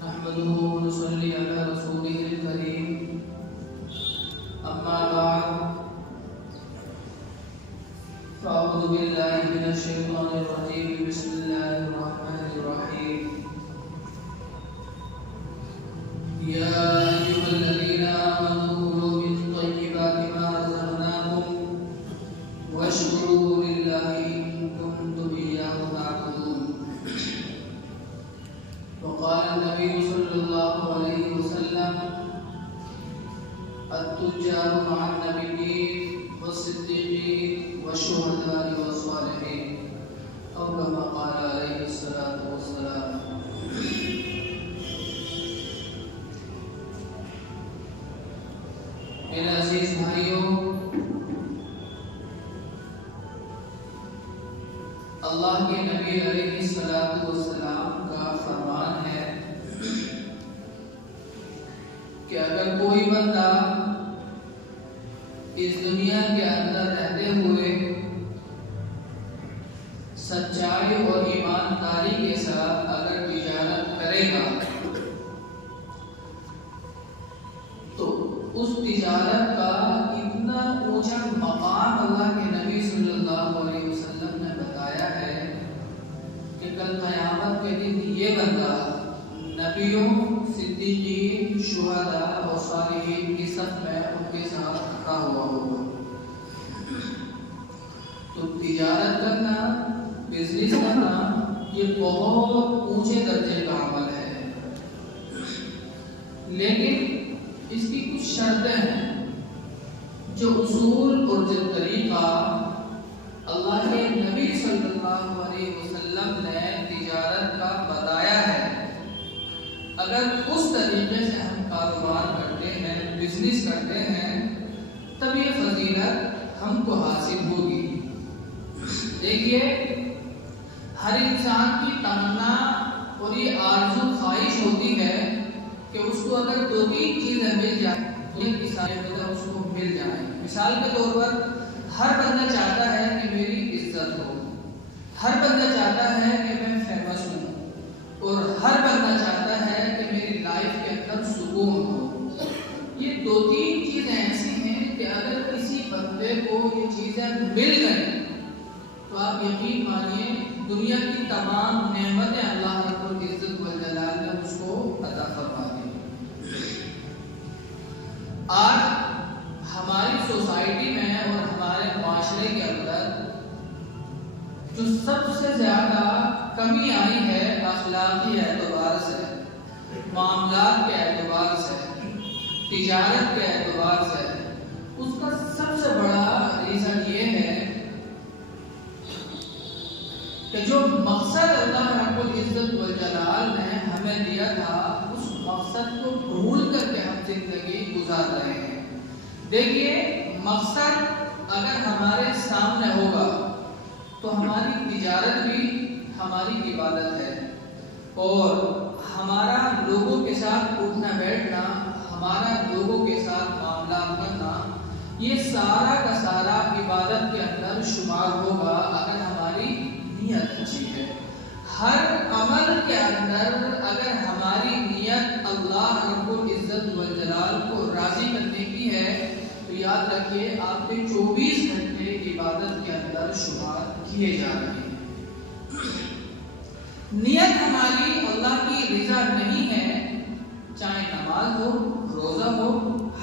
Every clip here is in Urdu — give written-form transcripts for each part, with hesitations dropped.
نحمده ونصلي على رسوله الكريم أما بعد فأعوذ بالله من الشيطان الرجيم بسم الله الرحمن الرحيم يا أيها الذين آمنوا كلوا من طيبات ما رزقناكم واشكروا لله إن كنتم إياه تعبدون. وقال النبي صلى الله عليه وسلم التجار مع النبيين والصديقين والشهداء والصالحين أو كما قال عليه الصلاة والسلام. میرے عزیز بھائیوں، اللہ کے نبی علیہ الصلاۃ والسلام کا فرمان ہے کہ اگر کوئی بندہ اس دنیا کے اندر رہتے ہوئے سچائی اور ایمانداری کے ساتھ اگر تجارت کرے گا تو اس تجارت کا اتنا اونچا مقام اللہ کے نبی صلی اللہ علیہ وسلم نے بتایا ہے کہ کل قیامت کے دن یہ بندہ نبیوں، صدیقین، شہداء اور صالحین کی صف میں ان کے ساتھ کھڑا ہوا ہوگا. تو تجارت کرنا، بزنس کرنا یہ بہت اونچے درجے کا عمل ہے، لیکن اس کی کچھ شرطیں ہیں. جو اصول اور جو طریقہ اللہ کے نبی صلی اللہ علیہ وسلم نے تجارت کا بتایا ہے، اگر اس طریقے سے ہم کاروبار کرتے ہیں، بزنس کرتے ہیں، تب یہ فضیلت ہم کو حاصل ہوگی. دیکھیے، ہر انسان کی تمنا اور یہ آرزو خواہش ہوتی ہے کہ اس کو اگر دو تین چیزیں مل جائیں تو یہ ساری چیزیں اس کو مل جائیں. مثال کے طور پر ہر بندہ چاہتا ہے کہ میری عزت ہو، ہر بندہ چاہتا ہے کہ میں فیمس ہوں، اور ہر بندہ چاہتا ہے کہ میری لائف کے اندر سکون ہو. یہ دو تین چیزیں ایسی ہیں کہ اگر کسی بندے کو یہ چیزیں مل گئیں تو آپ یقین مانیے دنیا کی تمام نعمتیں اللہ رب العزت والجلال نے اس کو عطا فرما دی. آج ہماری سوسائٹی میں اور ہمارے معاشرے کے اندر جو سب سے زیادہ کمی آئی ہے اخلاقی اعتبار سے، معاملات کے اعتبار سے، تجارت کے اعتبار سے، اس کا سب سے بڑا ریزن یہ ہے کہ جو مقصد اللہ رب العزت والجلال نے ہمیں دیا تھا اس مقصد کو بھول کر کے ہم زندگی گزار رہے ہیں. دیکھیے، مقصد اگر ہمارے سامنے ہوگا تو ہماری تجارت بھی ہماری عبادت ہے، اور ہمارا لوگوں کے ساتھ اٹھنا بیٹھنا، ہمارا لوگوں کے ساتھ معاملات کرنا، یہ سارا کا سارا عبادت کے اندر شمار ہوگا اگر ہماری نیت اچھی ہے. ہر عمل کے اندر اگر ہماری نیت اللہ رب العزت والجلال کو راضی کرنے کی ہے تو یاد رکھیے آپ کے 24 گھنٹے عبادت کے اندر شمار کیے جا رہے ہیں. نیت ہماری اللہ کی رضا نہیں ہے، چاہے نماز ہو، روزہ ہو،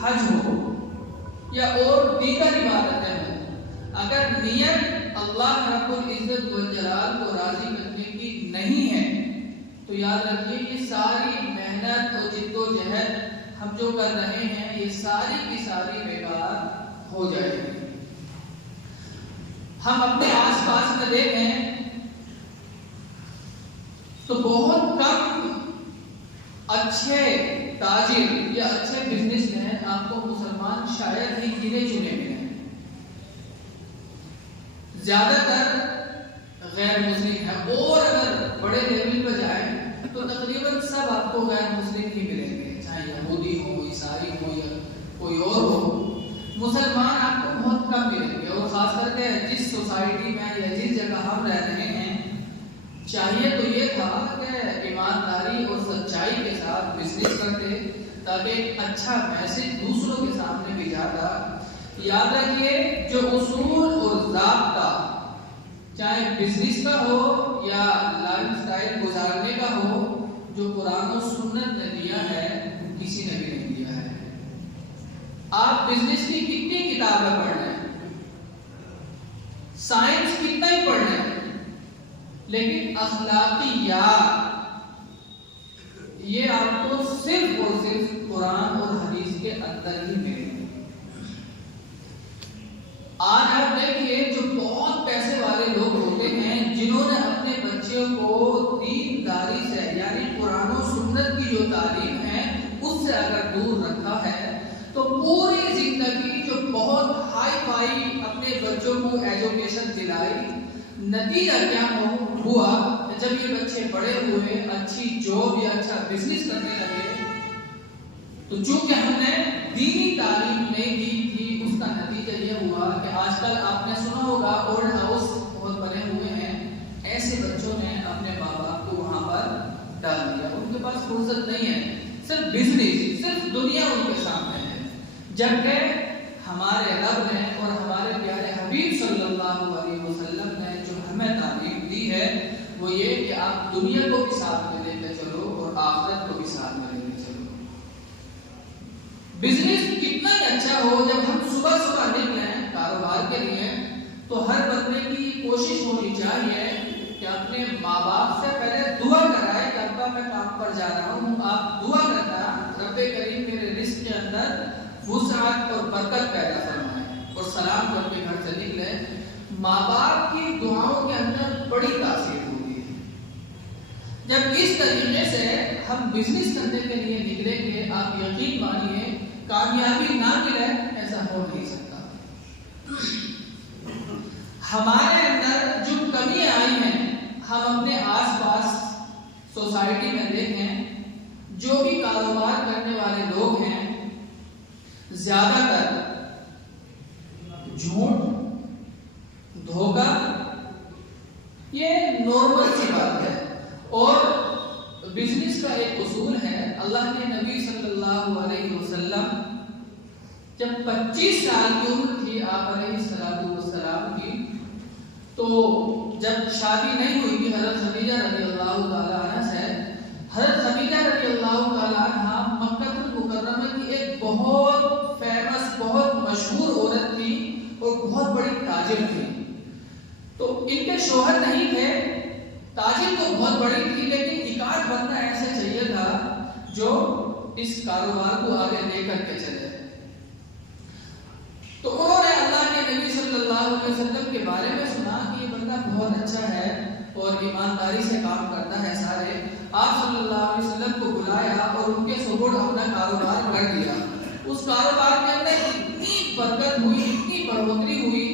حج ہو یا اور دیگر عبادتیں ہوں، اگر نیت اللہ رب العزت والجلال کو راضی کرنے کی نہیں ہے تو یاد رکھیے یہ ساری محنت اور جد و جہد ہم جو کر رہے ہیں یہ ساری کی ساری بیکار ہو جائے گی. ہم اپنے آس پاس میں دیکھیں تو بہت کم اچھے تاجر یا اچھے بزنس مین آپ کو مسلمان شاید ہی گنے چنے ملیں. زیادہ تر غیر مسلم ہیں، اور اگر بڑے لیول پہ جائیں تو تقریباً سب آپ کو غیر مسلم ہی ملیں گے، چاہے یہودی ہو، عیسائی ہو یا کوئی اور ہو. مسلمان آپ کو بہت کم ملیں گے، اور خاص کر کے جس سوسائٹی میں یا جس جگہ ہم رہ رہے ہیں چاہیے تو یہ تھا کہ ایمانداری اور سچائی کے ساتھ تاکہ ایک اچھا میسج دوسروں کے سامنے بھی جاتا۔ یاد رکھیے جو اصول اور ضابطہ چاہے بزنس کا ہو یا لائف سٹائل گزارنے کا ہو، جو قرآن و سنت نے دیا ہے کسی نے بھی نہیں دیا ہے۔ آپ بزنس کی کتنی کتابیں پڑھ لیں، سائنس کتنا ہی پڑھ لیں، لیکن اخلاقیات یہ آپ کو صرف اور صرف قرآن اور حدیث کے اندر ہی ملے۔ آج آپ دیکھیے جو بہت پیسے والے لوگ ہوتے ہیں جنہوں نے اپنے بچوں کو دینداری سے یعنی قرآن و سنت کی جو تعلیم ہے اس سے اگر دور رکھا ہے تو پوری زندگی جو بہت ہائی فائی اپنے بچوں کو ایجوکیشن دلائی، نتیجہ کیا ہوا جب یہ بچے بڑے ہوئے، اچھی جاب یا اچھا بزنس کرنے لگے، تو چونکہ ہم نے دینی تعلیم نہیں دی تھی، اس کا نتیجہ یہ ہوا کہ آج کل آپ نے سنا ہوگا اولڈ ہاؤس بہت بنے ہوئے ہیں، ایسے بچوں نے اپنے ماں باپ کو وہاں پر ڈال دیا، ان کے پاس فرصت نہیں ہے، صرف بزنس، صرف دنیا ان کے سامنے ہے۔ جبکہ ہمارے رب نے اور ہمارے پیارے حبیب صلی اللہ علیہ وسلم نے جو ہمیں تعلیم دی ہے وہ یہ کہ آپ دنیا کو بھی ساتھ میں لے کے چلو اور آخرت کو بھی ساتھ میں لے کے چلو۔ بزنس کتنا ہی اچھا ہو، جب ہم صبح صبح نکلیں کاروبار کے لیے تو ہر بندے کی کوشش ہونی چاہیے کہ اپنے ماں باپ سے پہلے دعا کرائے کہ ابا میں کام پر جا رہا ہوں، آپ دعا کرنا رب کریم میرے رزق کے اندر وسعت اور برکت پیدا فرمائے، اور سلام کر کے گھر سے نکلے۔ ماں باپ کی دعاؤں کے اندر بڑی تاثیر ہوتی ہے۔ جب اس طریقے سے ہم بزنس کرنے کے لیے نکلیں گے، آپ یقین مانیے کامیابی نہ ملے ایسا ہو نہیں سکتا۔ ہمارے اندر جو کمی آئی ہیں، ہم اپنے آس پاس سوسائٹی میں دیکھیں، جو بھی کاروبار کرنے والے لوگ ہیں زیادہ تر جھوٹ، دھوکہ یہ نارمل سی بات ہے، اور بزنس کا ایک اصول ہے۔ اللہ کے نبی صلی اللہ علیہ وسلم جب 25 سال کی عمر تھی آپ علیہ السلام کی، تو جب شادی نہیں ہوئی تھی حضرت خدیجہ رضی اللہ تعالیٰ عنہ سے، حضرت خدیجہ رضی اللہ تعالیٰ عنہ مکہ المکرمہ کی ایک بہت فیمس، بہت مشہور عورت تھی اور بہت بڑی تاجر تھی۔ تو ان کے شوہر نہیں تھے، تاجر تو بہت بڑی تھی، لیکن ایک آدھ بندہ ایسے چاہیے تھا جو اس کاروبار کو آگے لے کر کے چلے۔ تو انہوں نے اللہ کے نبی صلی اللہ علیہ وسلم کے بارے میں سنا کہ یہ بندہ بہت اچھا ہے اور ایمانداری سے کام کرتا ہے سارے۔ آپ صلی اللہ علیہ وسلم کو بلایا اور ان کے سپورٹ اپنا کاروبار کر دیا۔ اس کاروبار کے اندر اتنی برکت ہوئی، اتنی بڑھوتری ہوئی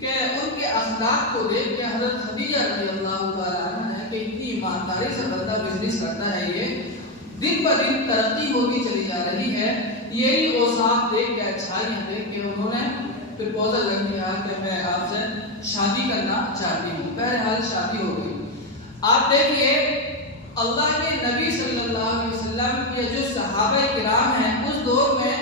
کہ ان کے اخلاق کو دیکھ کے حضرت خدیجہ رضی اللہ تعالیٰ عنہ نے کہ اتنی ایمانداری سے بندہ بزنس کرتا ہے، یہ دن بہ دن ترقی ہوتی چلی جا رہی ہے، یہی اوصاف دیکھ کے، اچھائیاں دیکھ کے انہوں نے پرپوزل رکھ دیا کہ میں آپ سے شادی کرنا چاہتی ہوں۔ بہرحال شادی ہو گئی۔ آپ دیکھیے اللہ کے نبی صلی اللہ علیہ وسلم کے جو صحابہ کرام ہیں اس دور میں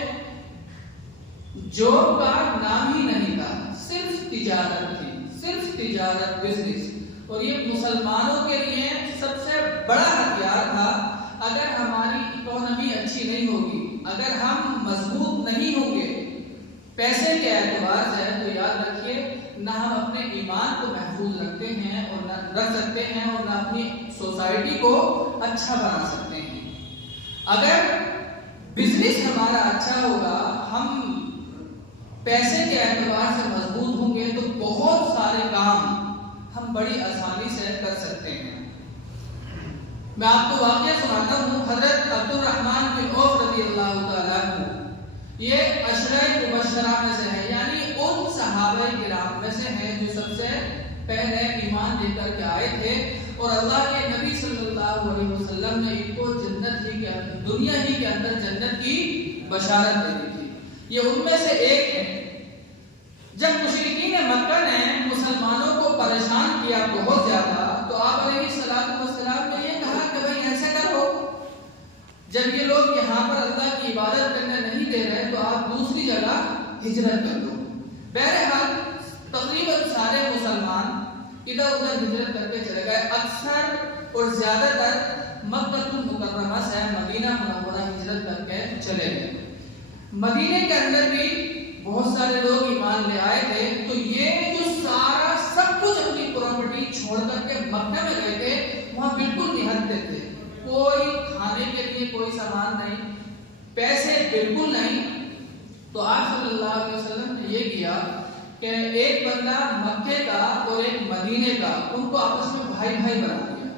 جاب کا نام ہی نہیں تھا، صرف تجارت تھی، صرف تجارت، بزنس، اور یہ مسلمانوں کے لیے سب سے بڑا ہتھیار تھا۔ اگر ہماری اکانومی اچھی نہیں ہوگی، اگر ہم مضبوط نہیں ہوں گے پیسے کے اعتبار سے، تو یاد رکھیے نہ ہم اپنے ایمان کو محفوظ رکھتے ہیں اور نہ رکھ سکتے ہیں اور نہ اپنی سوسائٹی کو اچھا بنا سکتے ہیں۔ اگر بزنس ہمارا اچھا ہوگا، ہم پیسے کے اعتبار سے مضبوط ہوں گے، تو بہت سارے کام ہم بڑی آسانی سے کر سکتے ہیں۔ میں آپ کو واقعہ سناتا ہوں۔ حضرت عبد الرحمن بن عوف رضی اللہ تعالیٰ عنہ یہ عشرہ مبشرہ میں سے ہے، یعنی ان صحابہ کرام میں سے ہیں جو سب سے پہلے ایمان لے کر کے آئے تھے، اور اللہ کے نبی صلی اللہ علیہ وسلم نے ان کو جنت ہی کے دنیا ہی کے اندر جنت کی بشارت دے دی تھی۔ یہ ان میں سے ایک ہے۔ جب مشرکین مکہ نے مسلمانوں کو پریشان کیا بہت زیادہ، تو آپ علیہ السلام نے یہ کہا کہ بھائی ایسے کرو، جب یہ لوگ یہاں پر اللہ کی عبادت کرنے نہیں دے رہے تو آپ دوسری جگہ ہجرت کر دو۔ بہرحال تقریباً سارے مسلمان ادھر ادھر ہجرت کر کے چلے گئے، اکثر اور زیادہ تر مکہ المکرمہ سے مدینہ منورہ ہجرت کر کے چلے گئے۔ مدینے کے اندر بھی بہت سارے لوگ ایمان لے آئے تھے، تو یہ جو سارا سب کچھ اپنی پراپرٹی چھوڑ کر کے مکہ میں گئے تھے، وہاں بالکل نہتے تھے، کوئی کھانے کے لیے کوئی سامان نہیں، پیسے بالکل نہیں۔ تو آپ صلی اللہ علیہ وسلم نے یہ کیا کہ ایک بندہ مکے کا اور ایک مدینے کا، ان کو آپس میں بھائی بھائی بنا دیا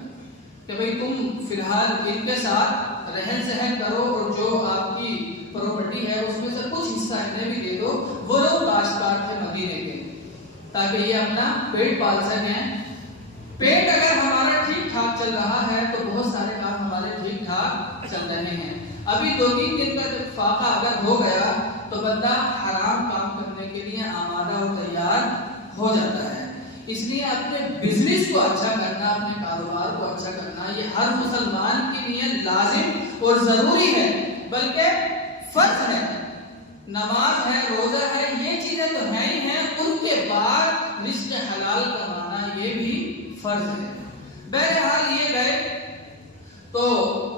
کہ بھئی تم فی الحال ان کے ساتھ رہن سہن کرو اور جو آپ کی پراپرٹی ہے اس میں سے کچھ حصہ انہیں بھی دے دو۔ وہ لوگ کاشتکار تھے مدینے کے، تاکہ یہ اپنا پیٹ پال سکیں۔ پیٹ اگر ہمارا ٹھیک ٹھاک چل رہا ہے تو بہت سارے کام ہمارے ٹھیک ٹھاک چل رہے ہیں۔ ابھی 2-3 دن کا فاقہ اگر ہو گیا تو بندہ حرام کام کرنے کے لیے آمادہ اور تیار ہو جاتا ہے۔ اس لیے اپنے بزنس کو اچھا کرنا، اپنے کاروبار کو اچھا کرنا، یہ ہر مسلمان کے لیے لازم اور ضروری ہے، بلکہ فرض ہے۔ نماز ہے، روزہ ہے، یہ چیزیں تو ہیں ہی ہیں، ان کے بعد رزق حلال کمانا یہ بھی فرض ہے۔ بہرحال یہ گئے تو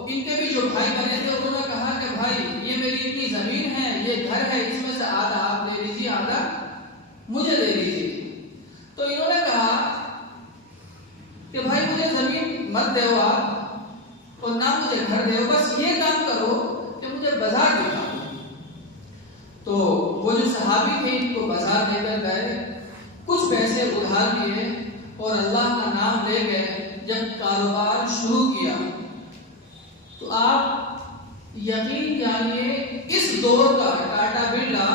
ان کے بھی جو بھائی بنے تھے انہوں نے کہا کہ بھائی یہ میری اتنی زمین ہے، یہ گھر ہے، اس میں سے آدھا آپ لے لیجیے، آدھا مجھے دے دیجیے۔ تو انہوں نے کہا کہ بھائی مجھے زمین مت دو آپ اور نہ مجھے گھر دو، بس یہ کام کرو کہ مجھے بازار دکھاؤ۔ تو وہ جو صحابی تھے ان کو بازار لے کر گئے، کچھ پیسے ادھار دیے اور اللہ کا نام لے گئے۔ جب کاروبار شروع کیا تو آپ یقین جانیے اس دور کا ٹاٹا برلا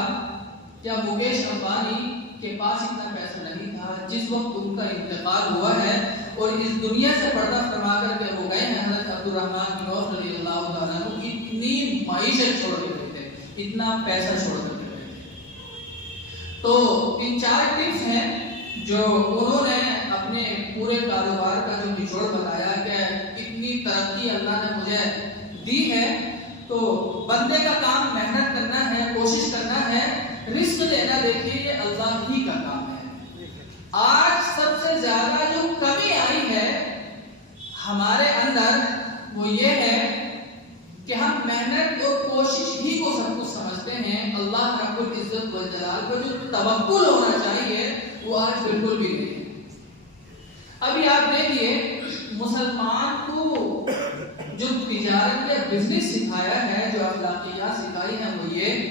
یا مکیش امبانی کے پاس اتنا پیسہ نہیں تھا جس وقت ان کا انتقال ہوا ہے اور اس دنیا سے پردہ فرما کر کے وہ گئے ہیں۔ حضرت عبدالرحمن بن عوف رضی اللہ تعالیٰ عنہ اتنی معیشت چھوڑ کے گئے تھے، اتنا پیسہ چھوڑ کر کے گئے تھے۔ تو 3-4 ٹپس ہیں جو انہوں نے اپنے پورے کاروبار کا جو نچوڑ بتایا کہ اتنی ترقی اللہ نے مجھے دی ہے، تو بندے کا کام محنت کرنا ہے، کوشش کرنا ہے، رزق دینا دیکھیے یہ اللہ ہی کا کام ہے۔ آج سب سے زیادہ جو کمی آئی ہے ہمارے اندر وہ یہ ہے کہ ہم محنت اور کوشش ہی کو سب کچھ سمجھتے ہیں، اللہ رب العزت والجلال پر جو توکل ہونا چاہیے وہ آج بالکل بھی نہیں ہے۔ ابھی آپ دیکھیے مسلمان کو جو تجارت یا بزنس سکھایا ہے، جو اخلاقیات سکھائی ہیں وہ یہ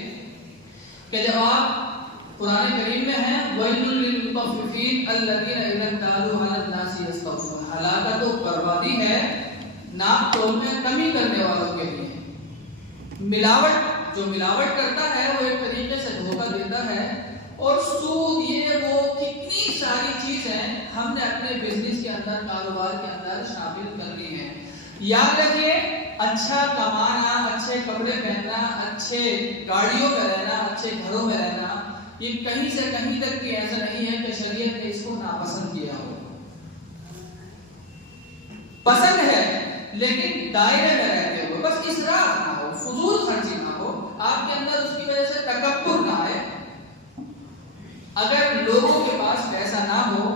کہ جب آپ قرآن کریم میں ہیں وَيْلٌ لِّلْمُطَفِّفِينَ الَّذِينَ إِذَا اكْتَالُوا عَلَى النَّاسِ يَسْتَوْفُونَ، ہلاکت و بربادی ہے ناپ تول میں کمی کرنے والوں کے لیے۔ ملاوٹ، جو ملاوٹ کرتا ہے وہ ایک طریقے سے دھوکہ دیتا ہے، اور سود یہ وہ کتنی ساری چیزیں ہم نے اپنے بزنس کے اندر، کاروبار کے اندر شامل کر لی ہیں۔ یاد رکھیے اچھا کمانا، اچھے کپڑے پہننا، اچھے گاڑیوں میں رہنا، اچھے گھروں میں رہنا، یہ کہیں سے کہیں تک بھی ایسا نہیں ہے کہ شریعت نے اس کو ناپسند کیا ہو۔ پسند ہے لیکن دائرے میں رہتے ہوئے، بس اسراف نہ ہو، فضول خرچی نہ ہو، آپ کے اندر اس کی وجہ سے تکبر نہ آئے۔ اگر لوگوں کے پاس پیسہ نہ ہو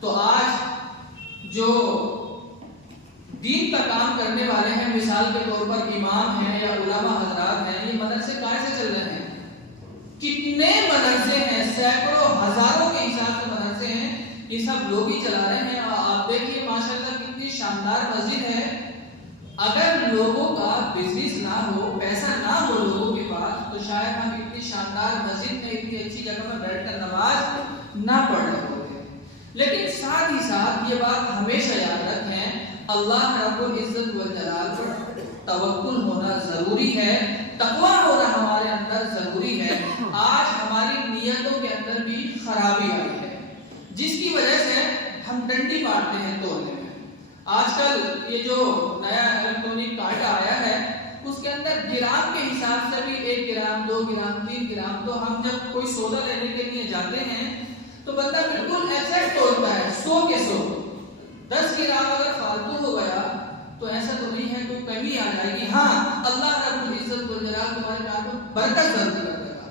تو آج جو دین کا کام کرنے والے ہیں، مثال کے طور پر امام ہیں یا علماء حضرات ہیں، یہ مدرسے کہاں سے چل رہے ہیں؟ کتنے مدرسے ہیں، سینکڑوں ہزاروں کے حساب سے مدرسے ہیں، یہ سب لوگ ہی چلا رہے ہیں۔ اور آپ دیکھیے ماشاءاللہ کتنی شاندار مسجد ہے۔ اگر لوگوں کا بزنس نہ ہو، پیسہ نہ ہو لوگوں کے پاس، تو شاید ہم اتنی شاندار مسجد میں، اتنی اچھی جگہ میں بیٹھ کر نماز نہ پڑھ رہے ہوتے۔ لیکن ساتھ ہی ساتھ یہ بات ہمیشہ یاد رکھیں، اللہ رب العزت والجلال پر توکل ہونا ضروری ہے، تقویٰ ہونا ہمارے اندر ضروری ہے۔ آج ہماری نیتوں کے اندر بھی خرابی آئی ہے، جس کی وجہ سے ہم ڈنڈی مارتے ہیں توڑنے میں۔ آج کل یہ جو نیا الیکٹرونک کارڈ آیا ہے اس کے اندر گرام کے حساب سے بھی 1 گرام 2 گرام 3 گرام، تو ہم جب کوئی سودا لینے کے لیے جاتے ہیں تو بندہ بالکل ایگزیکٹ تولتا ہے 100 کے 100۔ 10 گرام اگر فالتو ہو گیا تو ایسا تو نہیں ہے کوئی کمی آ جائے گی، ہاں اللہ برکت ضرور کر دے گا.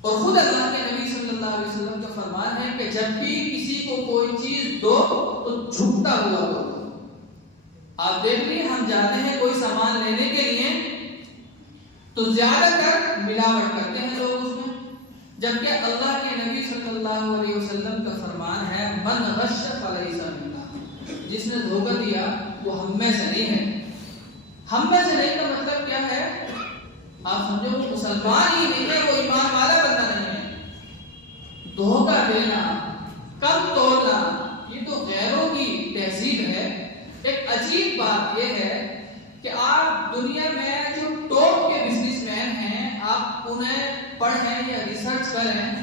اور خود اللہ کے نبی صلی اللہ علیہ وسلم کا فرمان ہے کہ جب بھی کسی کو کوئی چیز دو تو جھکتا ہوا دو. آپ دیکھ لیے ہم جاتے ہیں کوئی سامان لینے کے لیے تو زیادہ تر ملاوٹ کرتے ہیں لوگ اس میں، جبکہ اللہ کے نبی صلی اللہ علیہ وسلم کا فرمان ہے من غش فلیس منا، جس نے دھوکہ دیا وہ ہم میں سے نہیں ہے. ہم میں سے نہیں کا مطلب کیا ہے؟ آپ سمجھو وہ مسلمان ہی نہیں ہے، وہ ایمان والا بندہ نہیں ہے. دھوکہ دینا، کم توڑنا، یہ تو غیروں کی تہذیب ہے. ایک عجیب بات یہ ہے کہ آپ دنیا میں جو ٹاپ کے بزنس مین ہیں، آپ انہیں پڑھیں یا ریسرچ کریں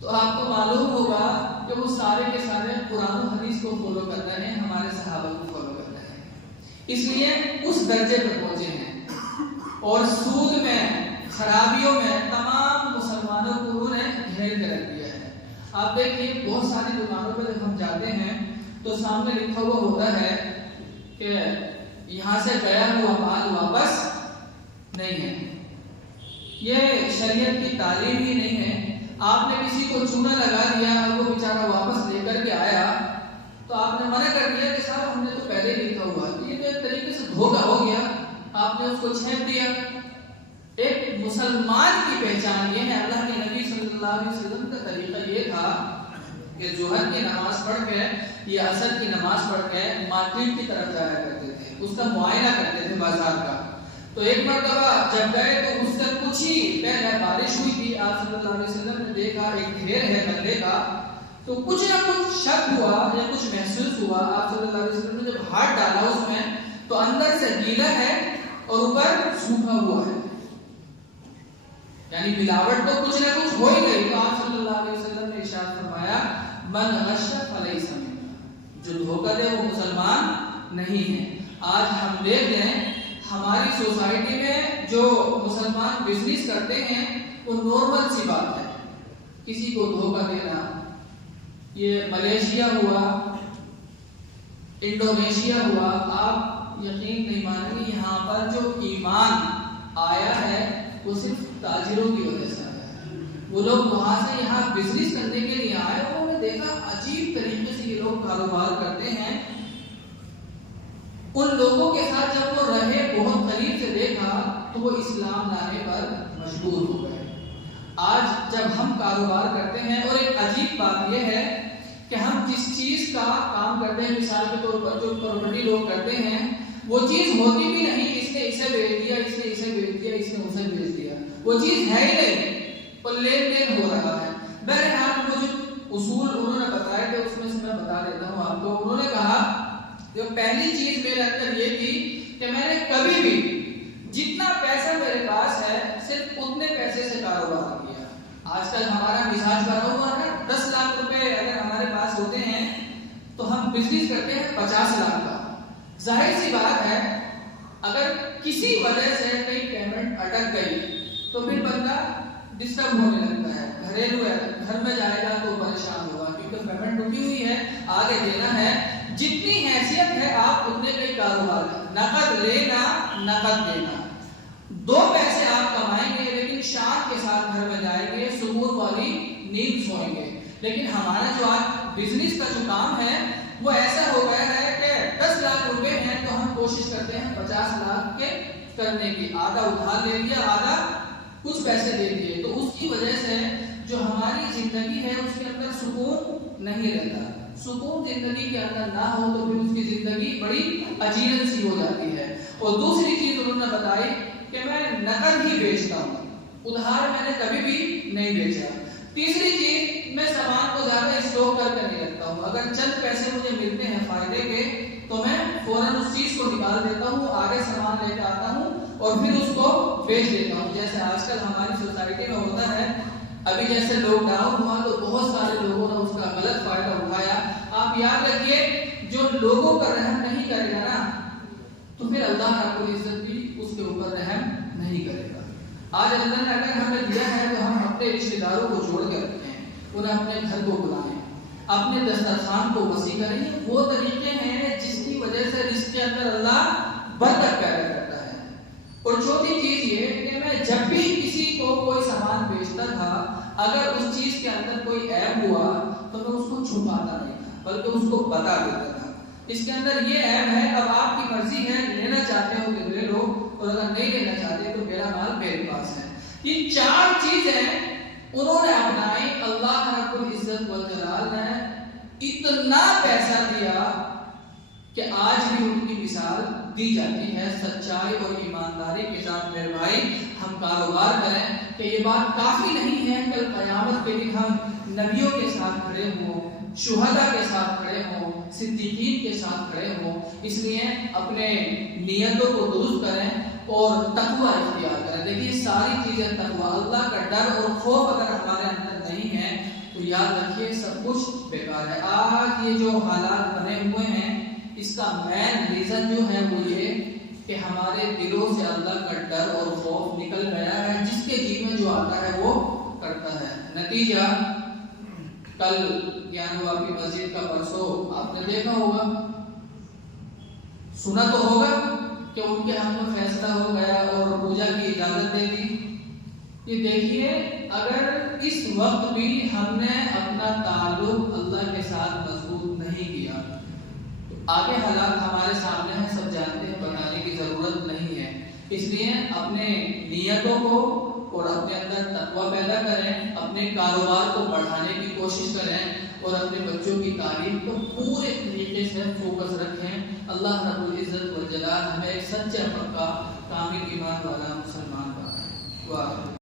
تو آپ کو معلوم ہوگا کہ وہ سارے کے سارے قرآن و حدیث کو فالو کر رہے ہیں، ہمارے صحابہ کو فالو کر رہے ہیں، اس لیے اس درجے پر پہنچے ہیں. اور سود میں، خرابیوں میں تمام مسلمانوں کو انہوں نے گھیر کے رکھ دیا ہے. آپ دیکھیے بہت ساری دکانوں پہ جب ہم جاتے ہیں تو سامنے لکھا ہوا ہوتا ہے کہ یہاں سے گیا ہوا مال واپس نہیں ہے. یہ شریعت کی تعلیم ہی نہیں ہے. آپ نے کسی کو چونا لگا دیا اور وہ بیچارہ واپس لے کر کے آیا تو آپ نے منع کر دیا کہ صاحب ہم نے تو پہلے ہی لکھا ہوا. یہ تو ایک طریقے سے دھوکہ ہو گیا، آپ نے اس کو چھینپ دیا. ایک مسلمان کی پہچان یہ ہے. اللہ کے نبی صلی اللہ علیہ وسلم کا طریقہ یہ تھا کہ ظہر کی نماز پڑھ کے یا عصر کی نماز پڑھ کے مارکیٹ کی طرف جایا کرتے تھے، اس کا معائنہ کرتے تھے بازار کا. تو ایک مرتبہ جب گئے تو اس سے کچھ ہی پہلے بارش ہوئی تھی. آپ صلی اللہ علیہ وسلم نے دیکھا ایک ڈھیر ہے غلے کا، تو کچھ نہ کچھ شک ہوا یا کچھ محسوس ہوا. آپ صلی اللہ علیہ وسلم نے جب ہاتھ ڈالا اس میں تو اندر سے گیلا ہے اور اوپر سوکھا ہوا ہے، یعنی ملاوٹ تو کچھ نہ کچھ ہو ہی گئی. تو آپ صلی اللہ علیہ وسلم نے ارشاد فرمایا من غش فلیس منا، جو دھوکہ دے وہ مسلمان نہیں ہے. آج ہم دیکھ لیں ہماری سوسائٹی میں جو مسلمان بزنس کرتے ہیں وہ نارمل سی بات ہے، کسی کو دھوکہ دینا. یہ ملیشیا ہوا، انڈونیشیا ہوا، آپ یقین نہیں مانیں گے یہاں پر جو ایمان آیا ہے وہ صرف تاجروں کی وجہ سے آیا ہے. وہ لوگ وہاں سے یہاں بزنس کرنے کے لیے آئے، انہوں نے دیکھا عجیب طریقے سے یہ لوگ کاروبار کرتے ہیں. ان لوگوں کے ساتھ جب وہ رہے، بہت قریب سے دیکھا تو وہ اسلام لانے پر مجبور ہو گئے. آج جب ہم کاروبار کرتے ہیں، اور ایک عجیب بات یہ ہے کہ ہم جس چیز کا کام کرتے ہیں، مثال کے طور پر جو پراپرٹی لوگ کرتے ہیں، وہ چیز ہوتی بھی نہیں. اس نے اسے بیچ دیا، اس نے اسے بیچ دیا، اس نے اسے بیچ دیا، وہ چیز ہے ہی نہیں، اور لین دین ہو رہا ہے. بہرحال وہ جو اصول انہوں نے بتائے تھے اس میں سے میں بتا دیتا ہوں آپ کو. انہوں نے کہا کہ پہلی چیز میرے اندر یہ تھی کہ میں نے کبھی بھی جتنا پیسہ میرے پاس ہے صرف اتنے پیسے سے کاروبار کیا. آج کل ہمارا مزاج بنا ہوا ہے 10 لاکھ روپے اگر ہمارے پاس ہوتے ہیں تو ہم بزنس کرتے ہیں 50 لاکھ کا. ظاہر سی بات ہے اگر کسی وجہ سے کئی پیمنٹ اٹک گئی تو پھر بندہ ڈسٹرب ہونے لگتا ہے. گھریلو ہے، گھر میں جائے گا تو پریشان ہوگا کیونکہ پیمنٹ رکی ہوئی ہے، آگے دینا ہے. جتنی حیثیت ہے آپ اتنے کا ہی کاروبار ہے. نقد لینا، نقد دینا. 2 پیسے آپ کمائیں گے لیکن شان کے ساتھ گھر میں جائیں گے، سکون والی نیند سوئیں گے. لیکن ہمارا جو آج بزنس کا جو کام ہے وہ ایسا ہو گیا ہے کہ 10 لاکھ روپے ہیں تو ہم کوشش کرتے ہیں 50 لاکھ کے کرنے کی. آدھا ادھار لے لیا، آدھا کچھ پیسے دے دیے. تو اس کی وجہ سے جو ہماری زندگی ہے اس کے اندر سکون نہیں رہتا. سکون زندگی کے اندر نہ ہو تو پھر اس کی زندگی بڑی عجیب سی ہو جاتی ہے. اور دوسری چیز انہوں نے بتائی کہ میں نقد ہی بیچتا ہوں، ادھار میں نے کبھی بھی نہیں بیچا. تیسری چیز میں سامان کو زیادہ اسٹور کر کے نہیں رکھتا ہوں. اگر چند پیسے مجھے ملتے ہیں فائدے کے تو میں فوراً اس چیز کو نکال دیتا ہوں، آگے سامان لے کے آتا ہوں اور پھر اس کو بیچ دیتا ہوں. جیسے آج کل ہماری سوسائٹی میں ہوتا ہے، ابھی جیسے لاک ڈاؤن ہوا تو بہت سارے لوگوں نے اس کا غلط فائدہ اٹھایا. آپ یاد رکھیے جو لوگوں پر رحم نہیں کرے گا نا تو پھر اللہ رب العزت بھی اس کے اوپر رحم نہیں کرے گا. آج اللہ نے اگر ہمیں دیا ہے تو ہم اپنے رشتے داروں کو جوڑ کے رکھیں، انہیں اپنے گھر کو بلائیں، اپنے دسترخوان کو وسیع کریں. وہ طریقے ہیں جس کی وجہ سے رزق کے اندر اللہ برکت پیدا کرتا ہے. اور چوتھی چیز یہ کہ میں جب اگر اس چیز کے اندر کوئی عیب ہوا تو میں اس کو چھپاتا نہیں تھا بلکہ اس کو بتا دیتا تھا، اس کے اندر یہ عیب ہے، اب آپ کی مرضی ہے، لینا چاہتے ہو کہ لے لو، اور اگر نہیں لینا چاہتے تو میرا مال میرے پاس ہے۔ یہ 4 چیزیں انہوں نے اپنائی۔ اللہ رب العزت والجلال نے اتنا پیسہ دیا کہ آج بھی ان کی مثال دی جاتی ہے سچائی اور ایمانداری کے ساتھ۔ میرے بھائی ہم کاروبار کریں کہ یہ بات کافی نہیں ہے کل قیامت کے دن ہم نبیوں کے ساتھ کھڑے ہوں، شہداء کے ساتھ کھڑے ہوں، صدیقین کے ساتھ کھڑے ہوں۔ اس لیے اپنے نیتوں کو درست کریں اور تقوی اختیار کریں۔ دیکھیے ساری چیزیں تقوی، اللہ کا ڈر اور خوف اگر ہمارے اندر نہیں ہے تو یاد رکھیے سب کچھ بیکار ہے۔ آج یہ جو حالات بنے ہوئے ہیں اس کا مین ریزن جو ہے وہ یہ کہ ہمارے دلوں سے اللہ کا ڈر اور خوف نکل گیا ہے، جس کے جی میں جو آتا ہے وہ کرتا ہے۔ نتیجہ کل گیان ہوا کی مسجد کا پرسوں آپ نے دیکھا ہوگا، سنا تو ہوگا کہ ان کے حق میں فیصلہ ہو گیا اور پوجا کی اجازت دے دی۔ یہ دیکھیے اگر اس وقت بھی ہم نے اپنا تعلق اللہ کے ساتھ مضبوط نہیں کیا تو آگے حالات ہمارے سامنے ہیں، سب جانتے ہیں، بتانے کی ضرورت نہیں ہے۔ اس لیے اپنے نیتوں کو اور اپنے اندر تقوی پیدا کریں، اپنے کاروبار کو بڑھانے کی کوشش کریں اور اپنے بچوں کی تعلیم کو پورے طریقے سے فوکس رکھیں۔ اللہ رب العزت والجلال ہمیں ایک سچا پکا کامل ایمان والا مسلمان بنائے۔